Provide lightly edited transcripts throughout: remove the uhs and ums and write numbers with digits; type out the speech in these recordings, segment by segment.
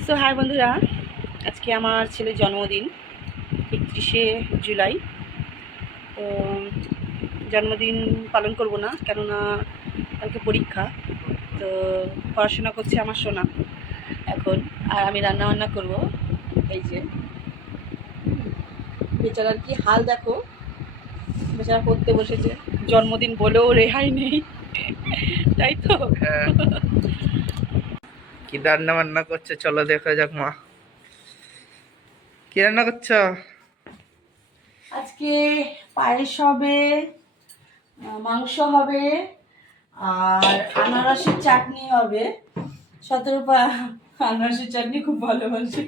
So high বন্ধুরা, আজকে আমার ছেলের জন্মদিন 31শে জুলাই। তো জন্মদিন পালন করব না, কেননা কালকে পরীক্ষা। তো পড়াশোনা করছে আমার সোনা এখন, আর আমি রান্না বান্না করব। এই যে বেচারার কি হাল দেখো, বেচারা করতে বসেছে, জন্মদিন বলেও রেহাই নেই, তাই তো। হ্যাঁ, কি রান্না বান্না করছে চলো দেখা যাক। মা কি রান্না করছো? আজকে পায়েস হবে, মাংস হবে, আর আনারসের চাটনি হবে। 17 আনারসের চাটনি খুব ভালোবাসি।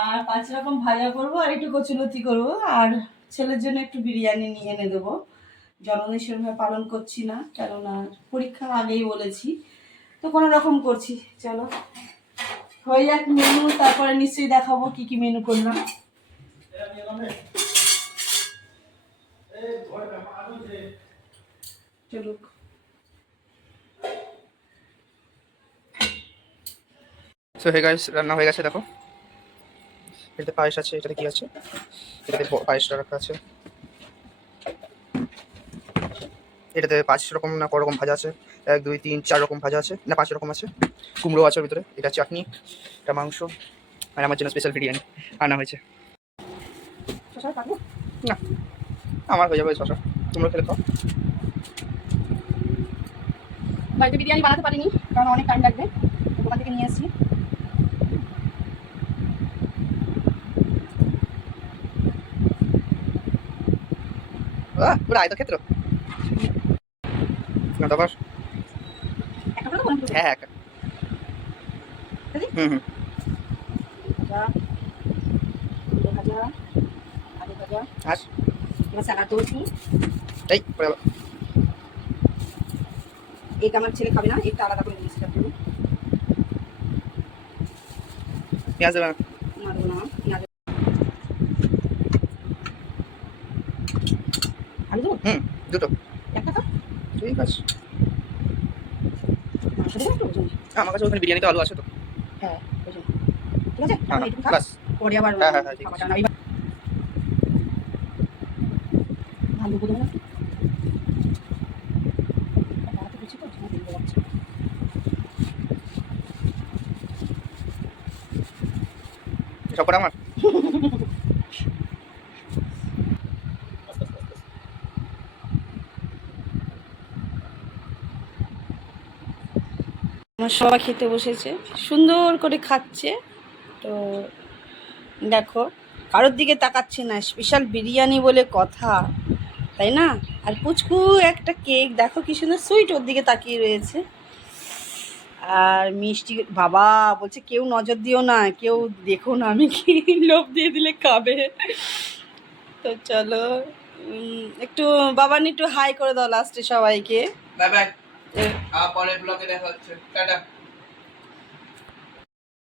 আর 5 রকম ভাজা করবো, আর একটু কচুলতি করবো, আর ছেলের জন্য একটু বিরিয়ানি নিয়ে এনে দেবো। জন্মদিন সেরকম পালন করছি না, কেননা পরীক্ষা আগেই বলেছি, তো কোনো রকম করছি। চলো হয়ে যাক মেনু, তারপরে নিশ্চয়ই দেখাবো কি কি মেনু করলাম। চলুক। সো হে গাইস, রান্না হয়ে গেছে দেখো। এটাতে পায়েস আছে, এটাতে কি আছে? এটাতে পায়েসটা রাখা আছে। এটাতে 5 রকম না কত রকম ভাজা আছে? 1 2 3 4 রকম ভাজা আছে, না 5 রকম আছে। কুমড়ো আছে ওর ভিতরে, এটা চাটনি, এটা মাংস, আর আমার জন্য স্পেশাল বিরিয়ানি আনা হয়েছে। না, আমার হয়ে যাবে শশা, তোমরা খেলে খাও। বাড়িতে বিরিয়ানি বানাতে পারিনি, কারণ অনেক টাইম লাগবে, দোকান থেকে নিয়ে আসি। পুরো আয়ত ক্ষেত্র না তো আবার। হ্যাঁ হ্যাঁ, হুম। ভাজা, ভাজা, আলু ভাজা, আর এবার স্যালাড করেছি। এই পড়ে গেল। এগ আমার ছেলে খাবে না, একটা আলাদা করে দিয়েছি তার জন্য। পেঁয়াজ দেবে না? না দেবো না, পেঁয়াজ আলু দেবো দুটো। একটা কাপ। ঠিক আছে, মাংস দেবো একটু ওজন। আমার কাছে ওখানে বিরিয়ানিতে আলু আছে তো। হ্যাঁ ওজন, ঠিক আছে। হ্যাঁ আমি একটু খাব, বাস। পরে আবার হ্যাঁ হ্যাঁ হ্যাঁ, ঠিক আছে। খাবারটা না ভালো করে না। তাড়াতাড়ি করছি তো, সময় দেরি হয়ে যাচ্ছে। সব কটা আমার। আমার সবাই খেতে বসেছে, সুন্দর করে খাচ্ছে। তো দেখো, কারোর দিকে তাকাচ্ছে না, স্পেশাল বিরিয়ানি বলে কথা, তাই না? আর পুচকু একটা কেক দেখো কি সুন্দর সুইট, ওর দিকে তাকিয়ে রয়েছে। আর মিষ্টি বাবা বলছে কেউ নজর দিও না, কেউ দেখো না, আমি কি লোভ দিয়ে দিলে খাবে। তো চলো একটু বাবানি একটু হাই করে দাও লাস্টে সবাইকে। বাই বাই, পরের ব্লগে দেখা হচ্ছে, টাটা।